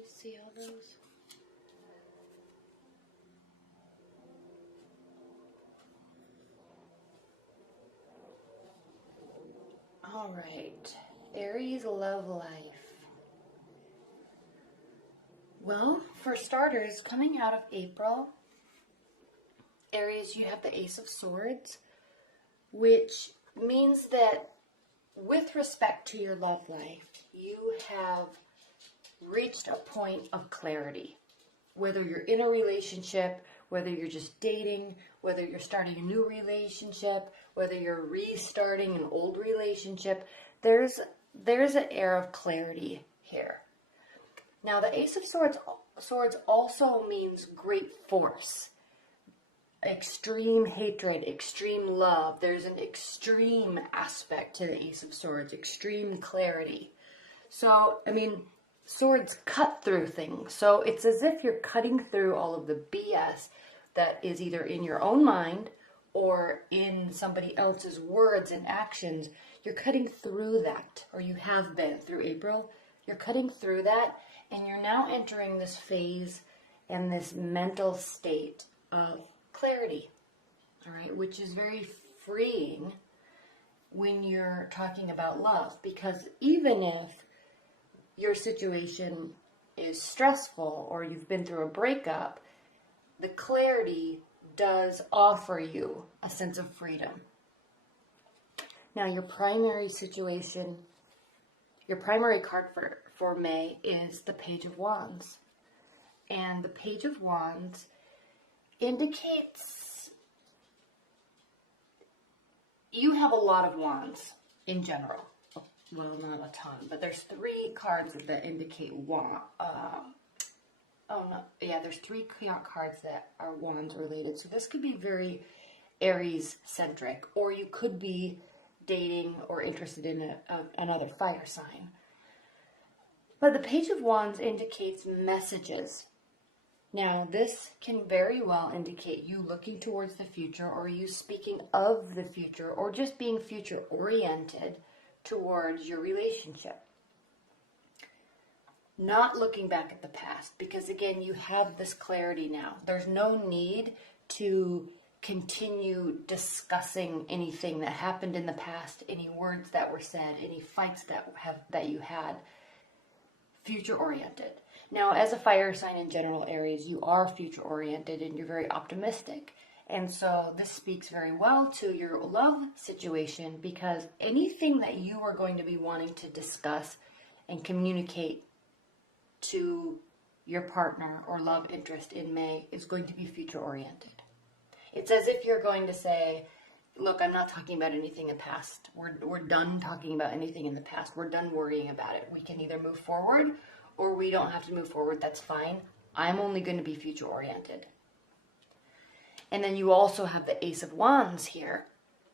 you see all those? All right, Aries love life. Well, for starters, coming out of April, Aries, you have the Ace of Swords, which means that with respect to your love life, you have reached a point of clarity. Whether you're in a relationship, whether you're just dating, whether you're starting a new relationship, whether you're restarting an old relationship, there's an air of clarity here. Now, the Ace of Swords also means great force, extreme hatred, extreme love. There's an extreme aspect to the Ace of Swords, extreme clarity. So, I mean, swords cut through things. So it's as if you're cutting through all of the BS that is either in your own mind or in somebody else's words and actions. You're cutting through that, or you have been through April. You're cutting through that, and you're now entering this phase and this mental state of clarity, all right, which is very freeing when you're talking about love, because even if your situation is stressful or you've been through a breakup, the clarity does offer you a sense of freedom. Now, your primary situation, your primary card for May is the Page of Wands. And the Page of Wands indicates you have a lot of wands in general. Well, not a ton, but there's 3 cards that indicate wand. There's 3 cards that are wands related. So this could be very Aries centric, or you could be dating or interested in another fire sign. But the Page of Wands indicates messages. Now, this can very well indicate you looking towards the future, or you speaking of the future, or just being future oriented towards your relationship. Not looking back at the past, because again, you have this clarity now. There's no need to continue discussing anything that happened in the past, any words that were said, any fights that you had. Future oriented. Now, as a fire sign in general, Aries, you are future oriented and you're very optimistic. And so this speaks very well to your love situation, because anything that you are going to be wanting to discuss and communicate to your partner or love interest in May is going to be future oriented. It's as if you're going to say, look, I'm not talking about anything in the past. We're done talking about anything in the past. We're done worrying about it. We can either move forward or we don't have to move forward. That's fine. I'm only going to be future oriented. And then you also have the Ace of Wands here,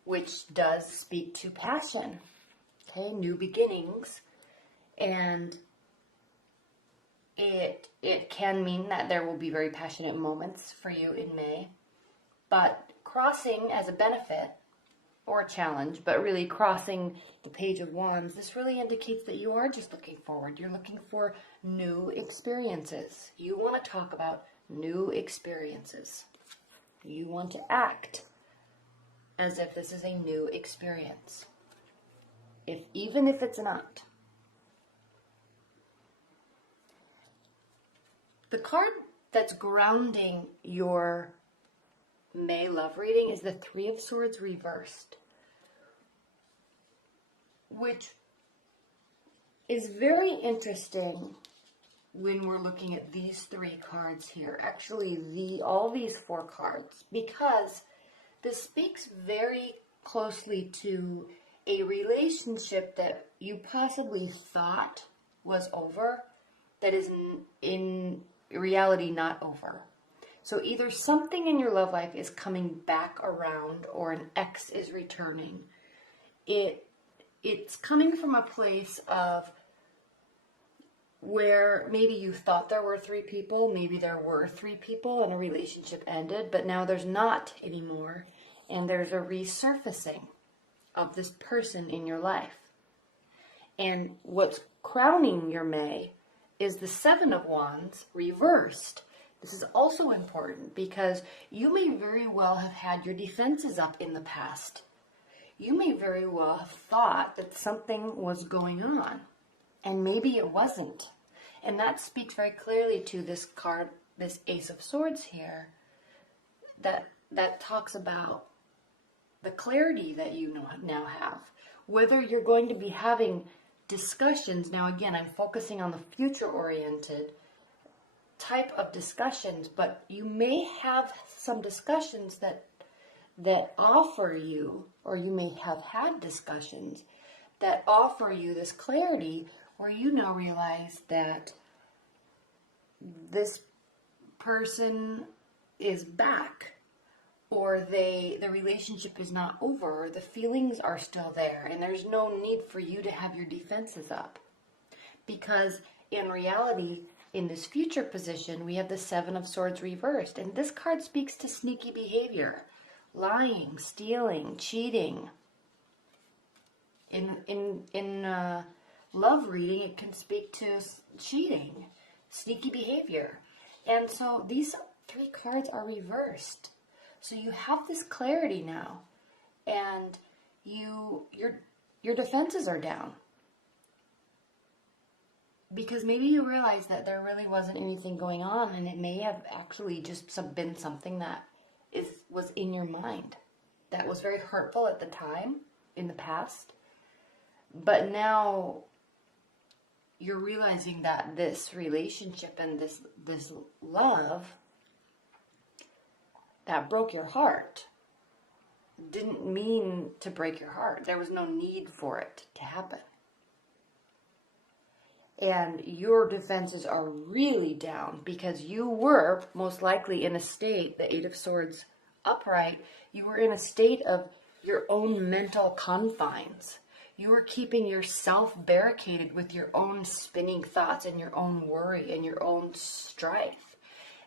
which does speak to passion. Okay, new beginnings. And it can mean that there will be very passionate moments for you in May. But crossing as a benefit or a challenge, but really crossing the Page of Wands, this really indicates that you are just looking forward. You're looking for new experiences. You want to talk about new experiences. You want to act as if this is a new experience, even if it's not. The card that's grounding your May love reading is the 3 of Swords reversed, which is very interesting when we're looking at these 3 cards here. Actually, all these 4 cards, because this speaks very closely to a relationship that you possibly thought was over, that is in reality not over. So either something in your love life is coming back around, or an ex is returning. It's coming from a place of where maybe you thought there were 3 people, maybe there were 3 people and a relationship ended, but now there's not anymore, and there's a resurfacing of this person in your life. And what's crowning your May is the Seven of Wands reversed. This is also important because you may very well have had your defenses up in the past. You may very well have thought that something was going on, and maybe it wasn't. And that speaks very clearly to this card, this Ace of Swords here, that talks about the clarity that you now have. Whether you're going to be having discussions, now again, I'm focusing on the future-oriented type of discussions, but you may have some discussions that offer you, or you may have had discussions that offer you this clarity where you now realize that this person is back, or the relationship is not over, or the feelings are still there, and there's no need for you to have your defenses up. Because in reality, in this future position, we have the Seven of Swords reversed, and this card speaks to sneaky behavior, lying, stealing, cheating. In love reading, it can speak to cheating, sneaky behavior. And so these three cards are reversed. So you have this clarity now, and your defenses are down. Because maybe you realize that there really wasn't anything going on, and it may have actually just been something that was in your mind that was very hurtful at the time, in the past. But now you're realizing that this relationship and this love that broke your heart didn't mean to break your heart. There was no need for it to happen. And your defenses are really down because you were most likely in a state, the Eight of Swords upright, you were in a state of your own mental confines. You were keeping yourself barricaded with your own spinning thoughts and your own worry and your own strife.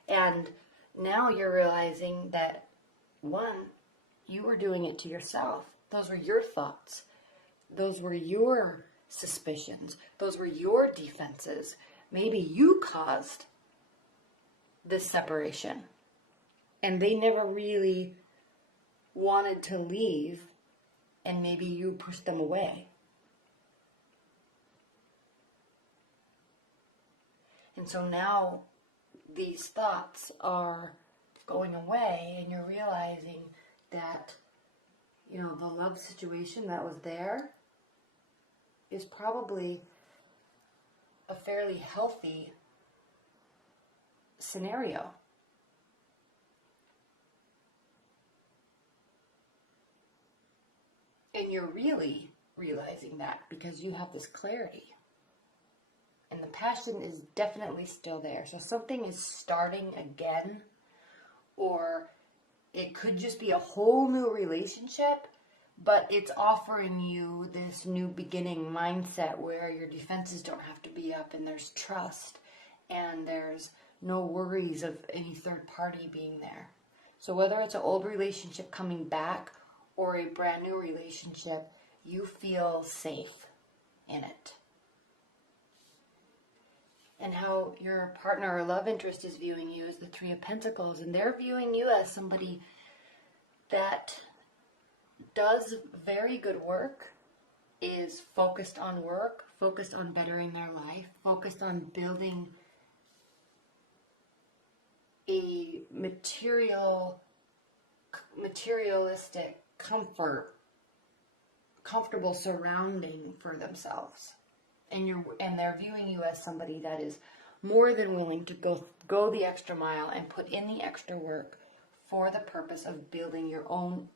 And now you're realizing that, one, you were doing it to yourself. Those were your thoughts. Those were your suspicions. Those were your defenses. Maybe you caused this separation, and they never really wanted to leave, and maybe you pushed them away. And so now these thoughts are going away, and you're realizing that, the love situation that was there is probably a fairly healthy scenario. And you're really realizing that because you have this clarity. And the passion is definitely still there. So something is starting again, or it could just be a whole new relationship, but it's offering you this new beginning mindset where your defenses don't have to be up, and there's trust, and there's no worries of any third party being there. So whether it's an old relationship coming back or a brand new relationship, you feel safe in it. And how your partner or love interest is viewing you is the Three of Pentacles, and they're viewing you as somebody that does very good work, is focused on work, focused on bettering their life, focused on building a materialistic comfortable surrounding for themselves. And they're viewing you as somebody that is more than willing to go the extra mile and put in the extra work for the purpose of building your own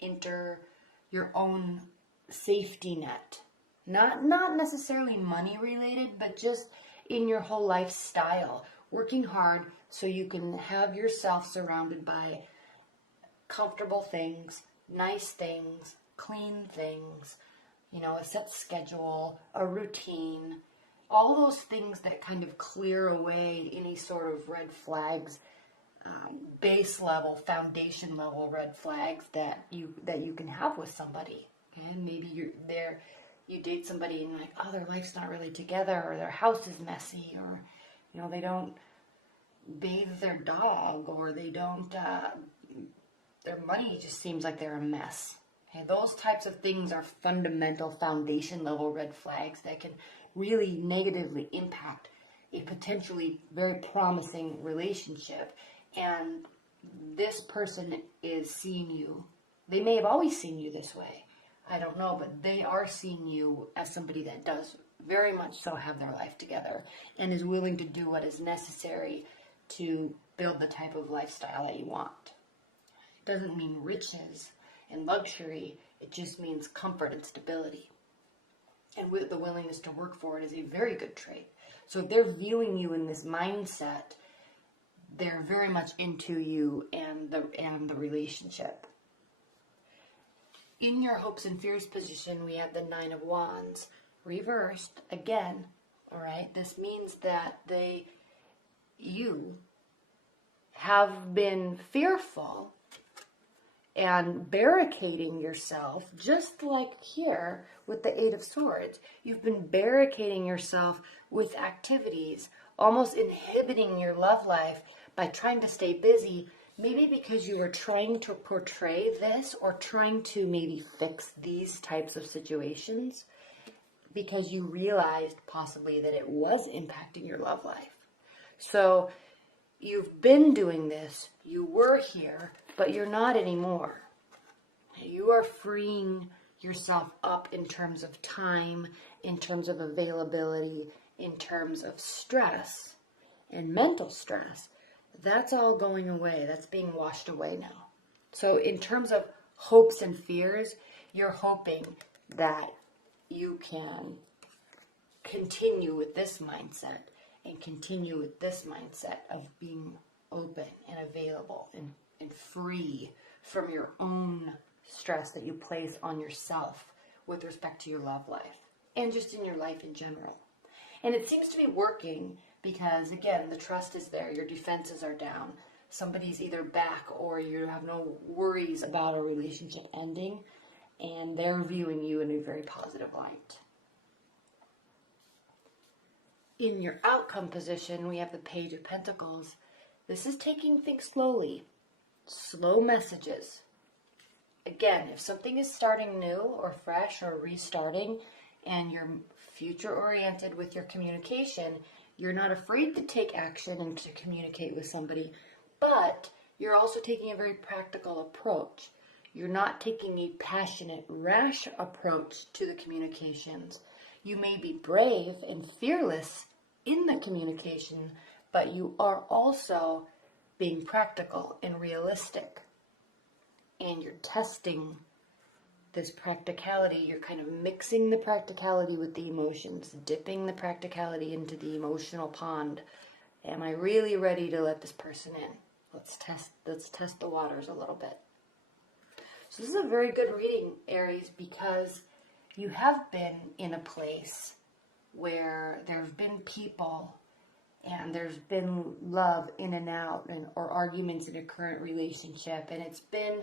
safety net. Not necessarily money related, but just in your whole lifestyle. Working hard so you can have yourself surrounded by comfortable things, nice things, clean things, a set schedule, a routine, all those things that kind of clear away any sort of red flags, base level, foundation level red flags that you can have with somebody. Okay? Maybe you date somebody and you're like, oh, their life's not really together, or their house is messy, or You know, they don't bathe their dog, or they don't, their money just seems like they're a mess. Okay, those types of things are fundamental, foundation level red flags that can really negatively impact a potentially very promising relationship. And this person is seeing you. They may have always seen you this way. I don't know, but they are seeing you as somebody that does very much so have their life together and is willing to do what is necessary to build the type of lifestyle that you want. It doesn't mean riches and luxury. It just means comfort and stability. And with the willingness to work for it is a very good trait. So if they're viewing you in this mindset, they're very much into you and the relationship. In your hopes and fears position, we have the Nine of Wands reversed again. All right, this means that you have been fearful and barricading yourself, just like here with the Eight of Swords. You've been barricading yourself with activities, almost inhibiting your love life by trying to stay busy, maybe because you were trying to portray this or trying to maybe fix these types of situations because you realized possibly that it was impacting your love life. So you've been doing this, you were here, but you're not anymore. You are freeing yourself up in terms of time, in terms of availability, in terms of stress and mental stress. That's all going away. That's being washed away now. So in terms of hopes and fears, you're hoping that you can continue with this mindset and continue with this mindset of being open and available and free from your own stress that you place on yourself with respect to your love life and just in your life in general. And it seems to be working because, again, the trust is there. Your defenses are down. Somebody's either back or you have no worries about a relationship ending, and they're viewing you in a very positive light. In your outcome position, we have the Page of Pentacles. This is taking things slowly. Slow messages. Again, if something is starting new or fresh or restarting and you're future oriented with your communication, you're not afraid to take action and to communicate with somebody, but you're also taking a very practical approach. You're not taking a passionate, rash approach to the communications. You may be brave and fearless in the communication, but you are also being practical and realistic. And you're testing this practicality. You're kind of mixing the practicality with the emotions, dipping the practicality into the emotional pond. Am I really ready to let this person in? Let's test the waters a little bit. So this is a very good reading, Aries, because you have been in a place where there have been people and there's been love in and out or arguments in a current relationship, and it's been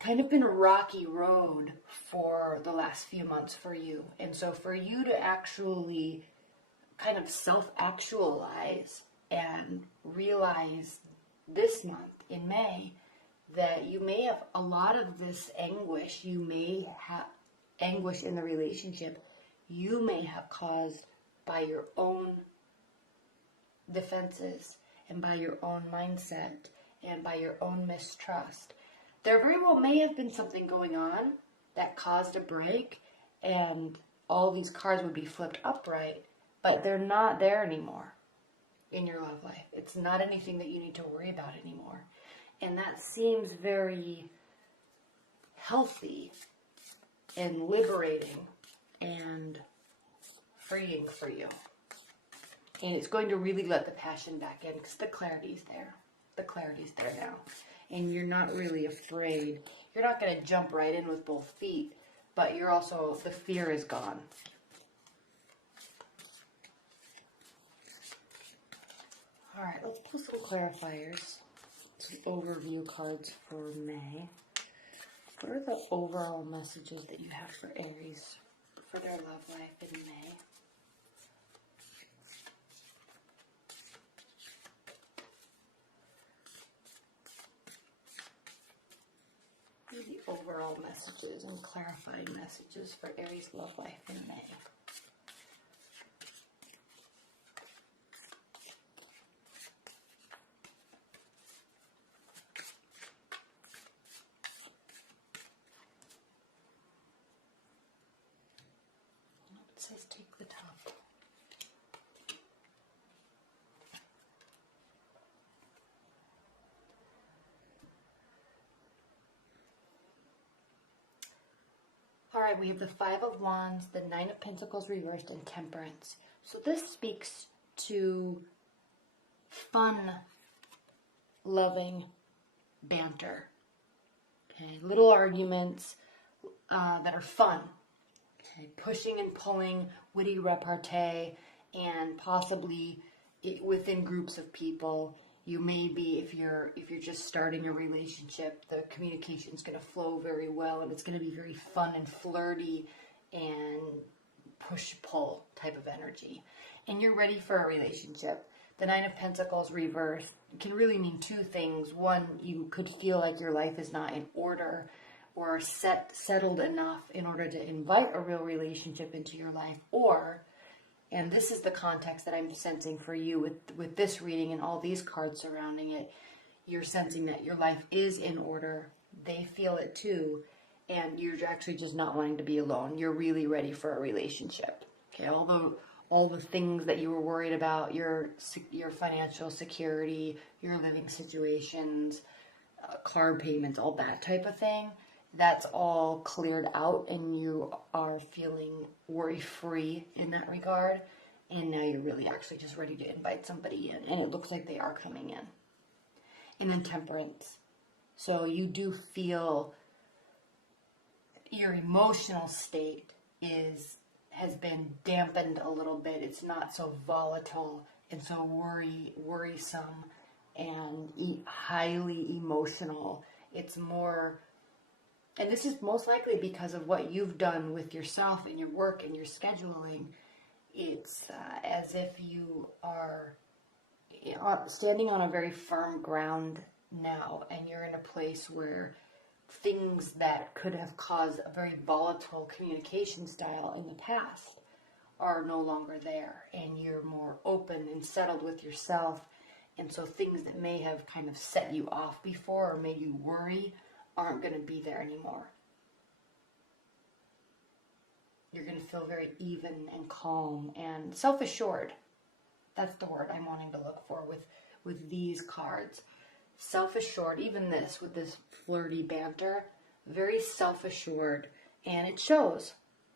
kind of been a rocky road for the last few months for you. And so for you to actually kind of self-actualize and realize this month in May that you may have a lot of this anguish, you may have anguish in the relationship, you may have caused by your own defenses and by your own mindset and by your own mistrust. There very well may have been something going on that caused a break and all these cards would be flipped upright, but they're not there anymore in your love life. It's not anything that you need to worry about anymore. And that seems very healthy and liberating and freeing for you. And it's going to really let the passion back in because the clarity's there. The clarity's there now. And you're not really afraid. You're not going to jump right in with both feet, but you're also, the fear is gone. All right, let's pull some clarifiers. Some overview cards for May. What are the overall messages that you have for Aries for their love life in May? overall messages and clarifying messages for Aries love life in May. It says take the top. All right, we have the Five of Wands, the Nine of Pentacles reversed, and Temperance. So this speaks to fun, loving banter. Okay, little arguments that are fun. Okay, pushing and pulling, witty repartee, and possibly within groups of people. You may be, if you're just starting a relationship, the communication is going to flow very well, and it's going to be very fun and flirty and push-pull type of energy. And you're ready for a relationship. The Nine of Pentacles reversed can really mean two things. One, you could feel like your life is not in order or settled enough in order to invite a real relationship into your life, or, and this is the context that I'm sensing for you with this reading and all these cards surrounding it, you're sensing that your life is in order. They feel it too, and you're actually just not wanting to be alone. You're really ready for a relationship. Okay, all the things that you were worried about, your financial security, your living situations, car payments, all that type of thing, that's all cleared out, and you are feeling worry-free in that regard. And now you're really actually just ready to invite somebody in, and it looks like they are coming in. And then Temperance. So you do feel your emotional state has been dampened a little bit. It's not so volatile and so worrisome and highly emotional. It's more, and this is most likely because of what you've done with yourself and your work and your scheduling. It's as if you are standing on a very firm ground now, and you're in a place where things that could have caused a very volatile communication style in the past are no longer there, and you're more open and settled with yourself. And so things that may have kind of set you off before or made you worry aren't going to be there anymore. You're going to feel very even and calm and self-assured. That's the word I'm wanting to look for with these cards. Self-assured, even this, with this flirty banter, very self-assured, and it shows.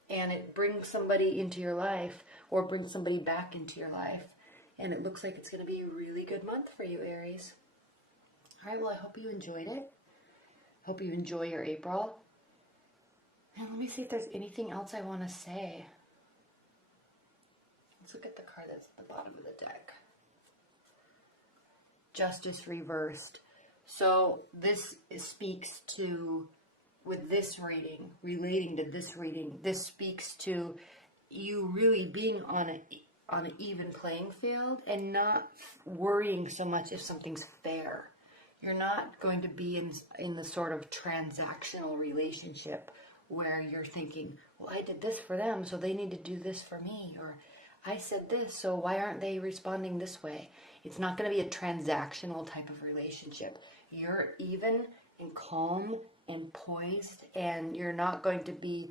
And it brings somebody into your life, or brings somebody back into your life. And it looks like it's going to be a really good month for you, Aries. All right, well, I hope you enjoyed it. Hope you enjoy your April. And let me see if there's anything else I want to say. Let's look at the card that's at the bottom of the deck. Justice reversed. So this speaks to, with this reading, relating to this reading, this speaks to you really being on an even playing field and not worrying so much if something's fair. You're not going to be in the sort of transactional relationship where you're thinking, well, I did this for them, so they need to do this for me, or I said this, so why aren't they responding this way? It's not going to be a transactional type of relationship. You're even and calm and poised, and you're not going to be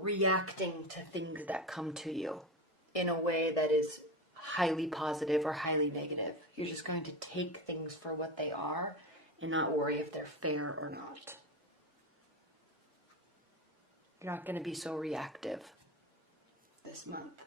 reacting to things that come to you in a way that is highly positive or highly negative. You're just going to take things for what they are and not worry if they're fair or not. You're not going to be so reactive this month.